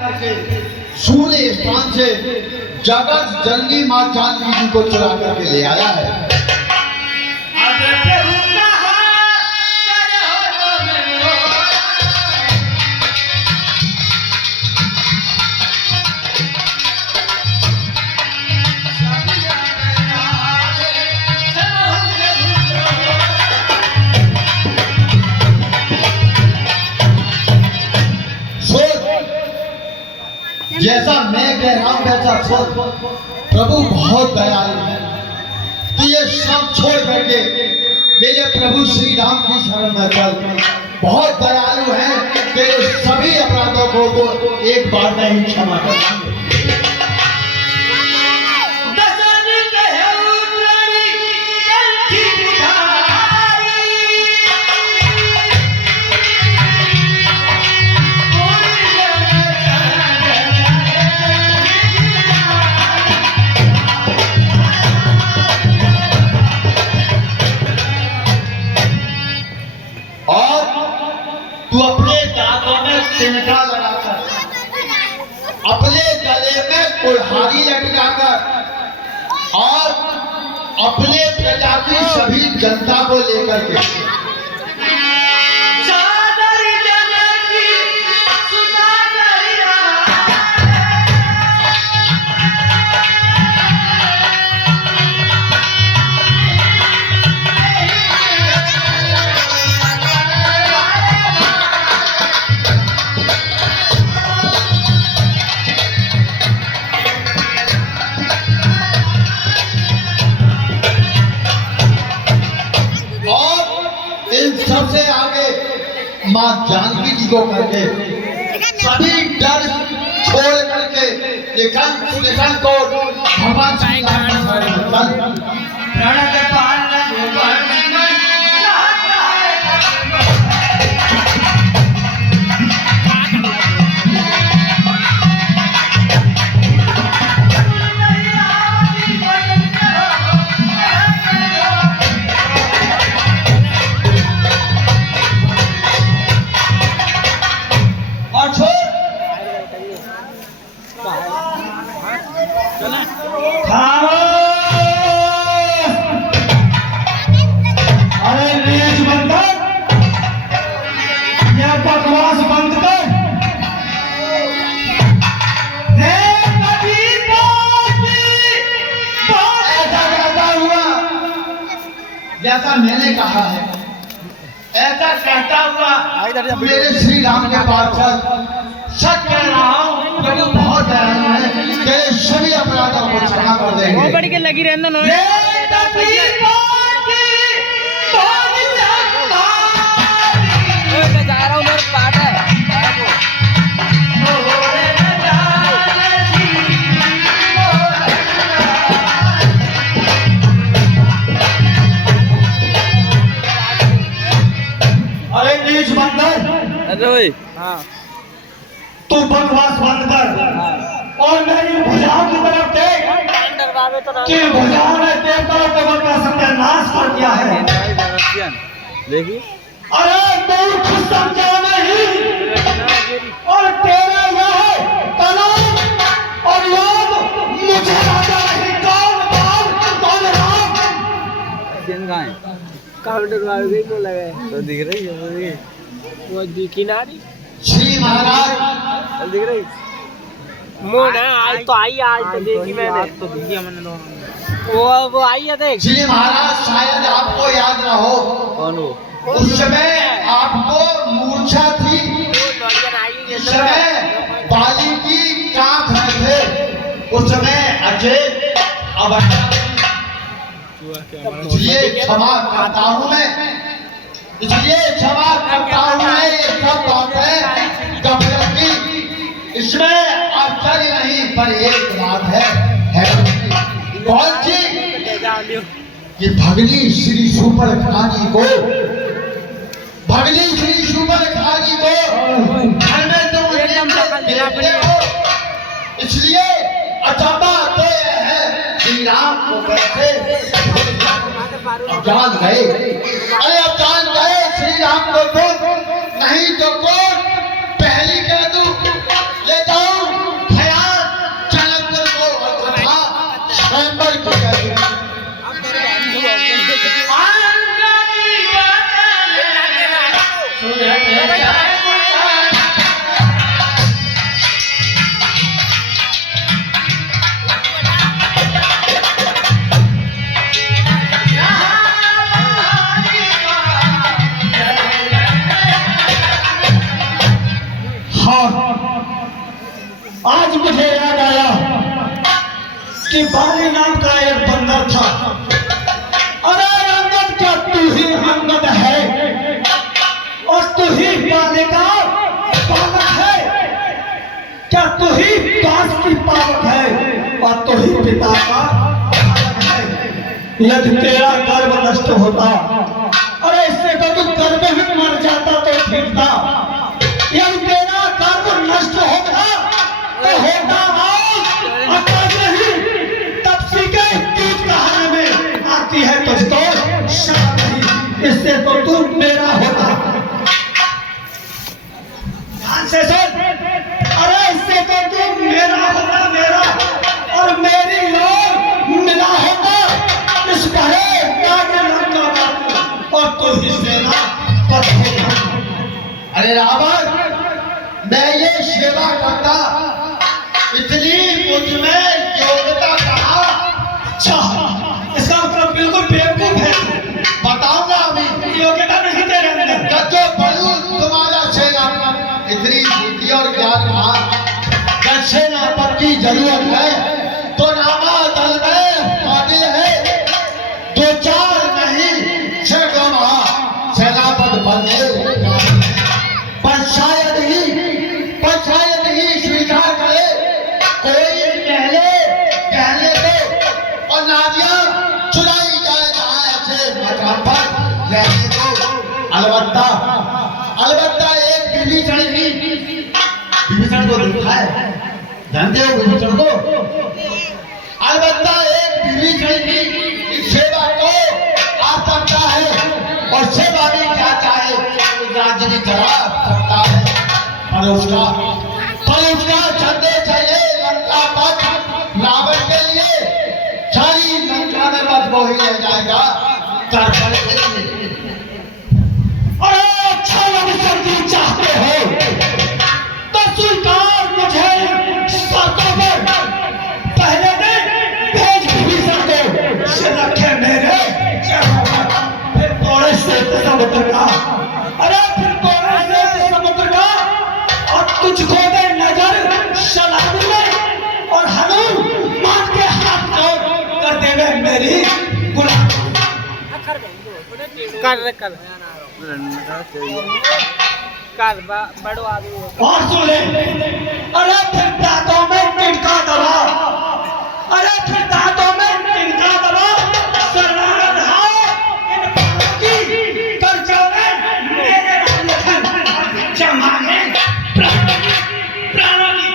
सूर्य स्थान से जगत जननी मां जानकी जी को चुरा करके ले आया है। जैसा मैं कह रहा हूं वैसा सोच। प्रभु बहुत दयालु है, तो ये सब छोड़ करके मेरे प्रभु श्री राम की शरण में चल। बहुत दयालु है, तेरे सभी अपराधों को एक बार में ही क्षमा कर। तिनका लगाकर, अपने गले में कुल्हाड़ी लटकाकर और अपने प्रजा की सभी जनता को लेकर के सबसे आगे मां जानकी जी को करके सभी डर छोड़ करके लेकिन को भगवान श्री राम जैसा मैंने कहा है ऐसा कहता हुआ मेरे श्री राम के पास चल। सच कह रहा हूँ, प्रभु बहुत दयालु है, तेरे सभी अपराधों को क्षमा कर देंगे। बड़ी के लगी रहना नो जा रहा हूँ मेरे पास है। अरे भाई हाँ, तू बकवास बंद कर और मेरी भुजाओं की तरफ देख कि भुजाओं ने देवताओं को का सत्यानाश कर दिया है। देखिए अरे मूर्ख समझा नहीं, और तेरा यह तनाव और लोग मुझे राजा नहीं कौन राम काउंटर मार गई तो लगे तो दिख रही है वो दिखी ना रही। श्री महाराज दिख रही मोड़ है आज तो आई, आज तो देखी मैंने, तो देखी मैंने वो आई है देख। श्री महाराज शायद आपको याद ना हो, कौन हो? उस समय आपको मूर्छा थी, उस समय बाली की कांख में थे, उस समय अजय अवस्था। इसलिए क्षमा करता हूँ मैं, इसलिए क्षमा करता हूँ मैं। ये सब बातें गफलत की, इसमें आश्चर्य नहीं, पर एक बात है कौन सी कि भगनी श्री सुपर्णखानी को घर में तुम देखते हो, इसलिए अचंभा तो यह है श्री राम को कैसे जान गए। अरे अब जान गए श्री राम को, तो नहीं तो कौन पहली कह दूं ले जाओ आज मुझे याद आया कि बाली नाम का एक बंदर था। अरे अंगद, क्या तू ही अंगद है और तू ही बाली का पालक है? क्या तू ही दास की पालक है और तू ही पिता का पालक है? यदि तेरा गर्व नष्ट होता, अरे इससे तो तू गर्व ही मर जाता तो ठीक था। यदि तेरा गर्व नष्ट होता तो होता तपसी के गीत कहानी में आती है तुझको शर्म नहीं, इससे तो तू मेरा होता। ध्यान से सुन, अरे इससे तो तू मेरा होता, मेरा और मेरी लोग मिला होता इस भरे और तू ही सेना पर होता। अरे रावण, मैं ये सेवा करता, इतनी मुझ में योग्यता कहा? अच्छा, इसका मतलब बिल्कुल बेवकूफ है। बताऊंगा अभी, योग्यता नहीं तेरे अंदर। जो बड़ू तुम्हारा सेना, इतनी बुद्धि और ज्ञान कहा? जब सेनापति की जरूरत है तो नामा दल में आगे है, दो चार नहीं सेना सेनापति बनने पर शायद ही स्वीकार करे कोई कहले दो और नादियां चुराई जाए ऐसे मकाम पर रहने दो। अलबत्ता एक विभीषण को देखा है, जानते हो विभीषण को? अलबत्ता एक विभीषण की सेवा को आ सकता है और सेवा भी क्या चाहे राज्य की चला सकता है, पर उसका छंदे चाहिए लंका पथ रावण के लिए। सारी लंका में बस वो ही रह जाएगा दर्पण के लिए। अरे अच्छा अवसर जी चाहते हो तो स्वीकार मुझे शर्तों पर पहले दिन भेज विभीषण को से रखे मेरे फिर थोड़े से समुद्र का, अरे फिर थोड़े से समुद्र का और तुझको दे नजर सलाम में और हनुमान के हाथ जोड़ कर देवे मेरी गुलाम। बड़ो आदमी और सुन ले, अरे फिर दांतों में तिनका दबा, अरे फिर दांतों में तिनका दबा, शरणागत हाय इन प्राणों की कर चले मेरे रामलखन जमाने प्राणों की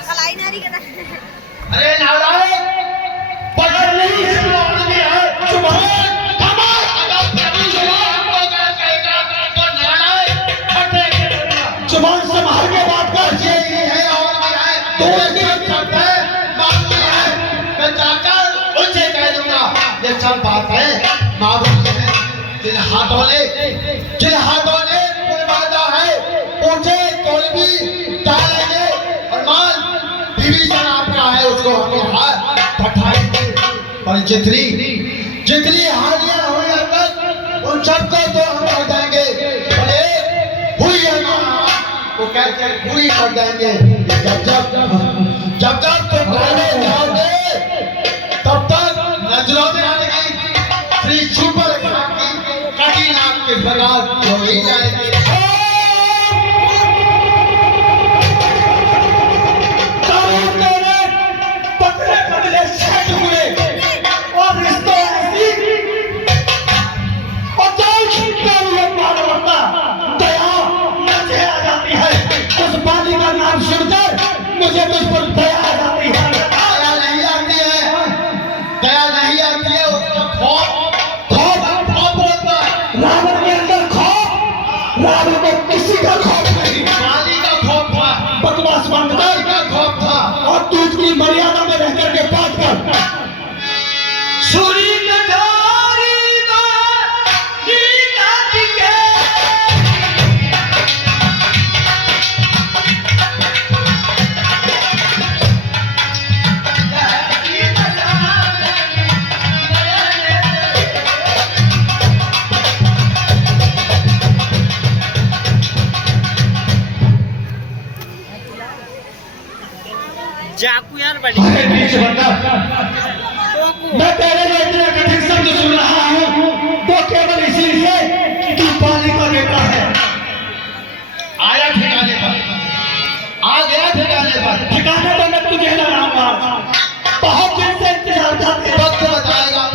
कलाई नारी का। अरे नारायण पकड़ नहीं है, जुबान कमाल अगर प्रभु जुबान को कहेगा तो नारायण हटेगा। जुबान संभाल के बात कर, ये है और भी है, तो एक सब है, मालूम है, मैं जाकर उनसे कह दूंगा ये सब बात है मालूम है। जिन हाथों ने वादा है उनसे कोई भी डालेंगे और माल विभीषण आपका है उसको हमें हाथ पठाएंगे। और जितनी हानियां हुई अब तक उन सबको तो हम कर देंगे, और एक हुई है ना वो कहते हैं पूरी कर देंगे। जब तक तुम कहने जाओगे तब तक नजरों में आएगी श्री सुपर कटी नाक के बरात हो ही जाएगी। पतले सेट हुए और रिश्तों ऐसी और मानवता दया मुझे आ जाती है। उस बाली का नाम सुनकर मुझे तुझ पर दया आ जाती है। दया नहीं आती है उसका खौफ बोलता है। रावण के अंदर खौफ, रावण को किसी का खौफ नहीं, बाली का खौफ था, बकवास बंदर का खौफ था। और तू की मर्यादा में रह करके बात कर। सूरी चाकू यार बड़ी अरे नीच बंदा, मैं तेरे लिए इतने कठिन शब्द सुन रहा हूँ वो केवल इसीलिए कि तू पानी का बेटा है। आया ठिकाने पर, आ गया ठिकाने पर। ठिकाने पर मैं तुझे लगाऊंगा, बहुत दिन से इंतजार करते वक्त बताएगा।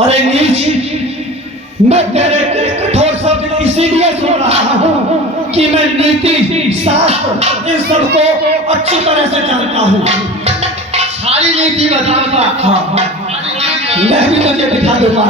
अरे नीच, मैं तेरे कठोर शब्द इसीलिए सुन रहा हूँ कि मैं नीति शास्त्र इन सबको अच्छी तरह से जानता हूँ। सारी नीति बताऊंगा। हाँ, मैं भी तुझे दिखा दूंगा।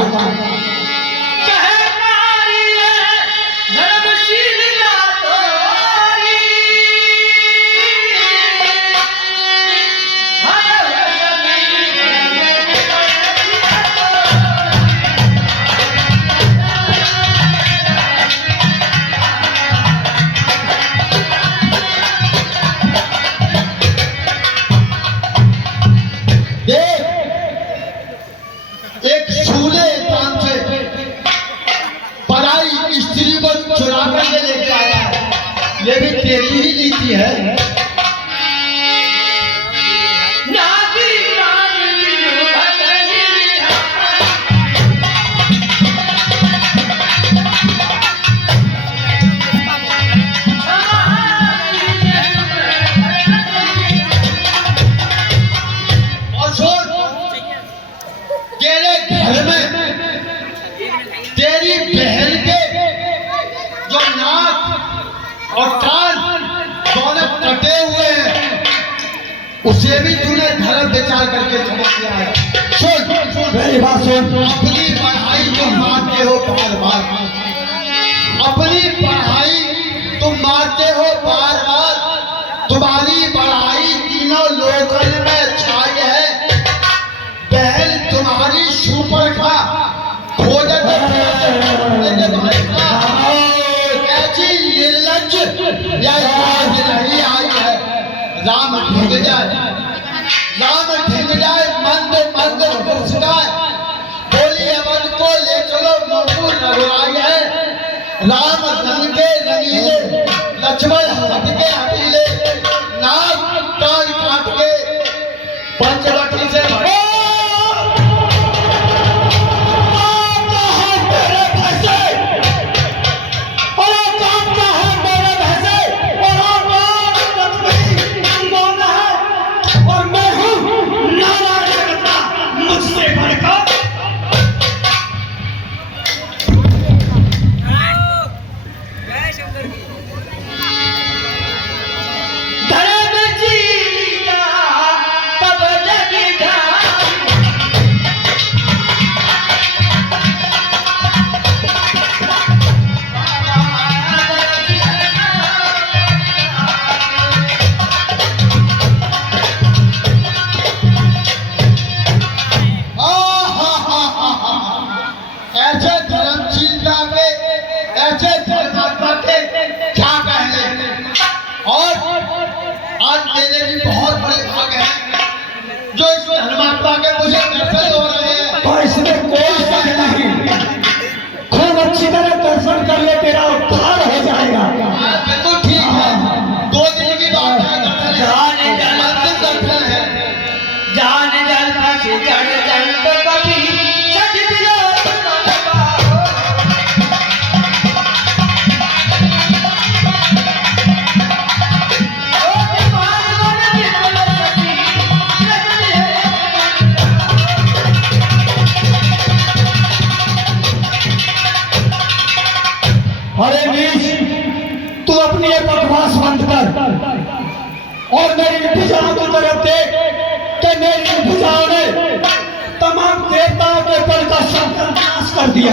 एक सूले काम से पराई स्त्री को चुरा करके लेके आया है, ये भी तेरी ही नीति है। तेरी बहन के जो नाक और कान दोनों कटे हुए हैं, उसे भी तूने धर्म विचार करके समझ लिया है। सुन मेरी बात सुन, अपनी पढ़ाई तुम मारते हो बार बार, अपनी पढ़ाई तुम मारते हो बार बार। तुम्हारी पढ़ाई तीनों लोकल में छाई है। बहन तुम्हारी सुपर का भोजन ऐसी निर्लज या नहीं आई है। राम ढिंग जाए, राम ढिंग जाए, मंद मंद मुस्काए, बोली अमन को ले चलो मोहू रघुराई है। राम रंग के रंगीले, लक्ष्मण हट के हटीले, नाग कान काट के पंचवटी से जो इस धर्मात्मा के मुझे दर्शन हो रहे हैं, तो इसमें कोई शक नहीं। खूब अच्छी तरह दर्शन कर ले, तेरा उद्धार हो जाएगा। तो ठीक है, 2 दिन की बात है। दर्शन है, जान जल फंसी जड़ जल तो कभी अरे नीच, तू अपनी ये बकवास बंद कर और मेरी भुजाओं की तरफ देख कि मेरी भुजाओं ने तमाम देवताओं के बल का नाश कर दिया।